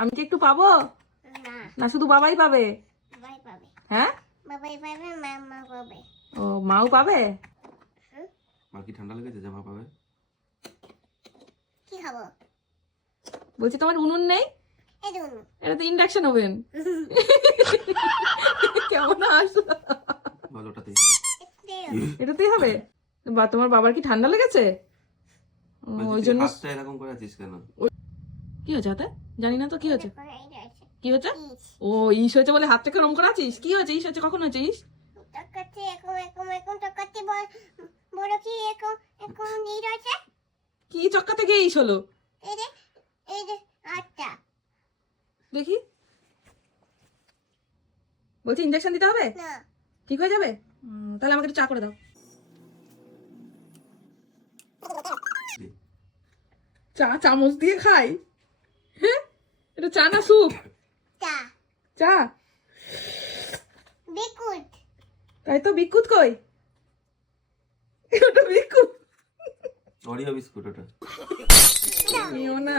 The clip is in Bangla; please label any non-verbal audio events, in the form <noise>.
আমি কি একটু পাবো? না। না শুধু বাবাই পাবে? হ্যাঁ? পাবে মামা পাবে। ও মাও পাবে? কি ঠান্ডা লেগেছে? জামা পাবে? কি খাব? বলছি তোমার উনুন নেই? এটা তো ইন্ডাকশন ওভেন <laughs> কেমন আসলো বল ওটাতে এটাতেই হবে? বা তোমার বাবার কি ঠান্ডা লেগেছে? ওই জন্য এরকম করে আছিস কেন? কি হয়েছে হাতে? জানি না তো কি হয়েছে? কি হয়েছে? ও ইস হয়েছে বলে হাতটাকে রম করে আছিস কি হয়েছে? ইস হয়েছে? কখন হয়েছে? ইস? কি চক্কা থেকে ইস হলো? দেখি। বলছি ইঞ্জেকশন দিতে হবে? ঠিক হয়ে যাবে? তাহলে আমাকে একটু চা করে দাও। চা চামচ দিয়ে খাই? এটা চা না স্যুপ? চা। চা? বিকুট তাই তো বিকুত কই? ওটা বিকুত অরিও বিস্কুট ওটা। নিও না।